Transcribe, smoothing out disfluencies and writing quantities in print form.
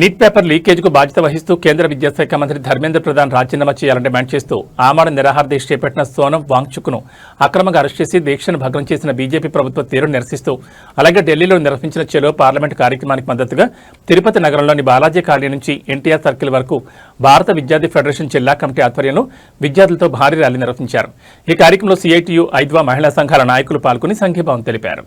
Neat paper లీకేజ్కు బాధ్యత వహిస్తూ కేంద్ర విద్యాశాఖ మంత్రి ధర్మేంద్ర ప్రధాన్ రాజీనామా చేయాలని డిమాండ్ చేస్తూ ఆమరణ నిరాహార దీక్ష చేపట్టిన సోనం వాంగ్చుక్ను అక్రమంగా అరెస్ట్ చేసి దీక్షను భగ్నం చేసిన బీజేపీ ప్రభుత్వ తీరును నిరసిస్తూ అలాగే ఢిల్లీలో నిర్వహించిన చెలో పార్లమెంటు కార్యక్రమానికి మద్దతుగా తిరుపతి నగరంలోని బాలాజీ కాలనీ నుంచి ఎన్టీఆర్ సర్కిల్ వరకు భారత విద్యార్థి ఫెడరేషన్ జిల్లా కమిటీ ఆధ్వర్యంలో విద్యార్థులతో భారీ ర్యాలీ నిర్వహించారు. ఈ కార్యక్రమంలో సిఐటియు ఐద్వా మహిళా సంఘాల నాయకులు పాల్గొని సంఘీభావం తెలిపారు.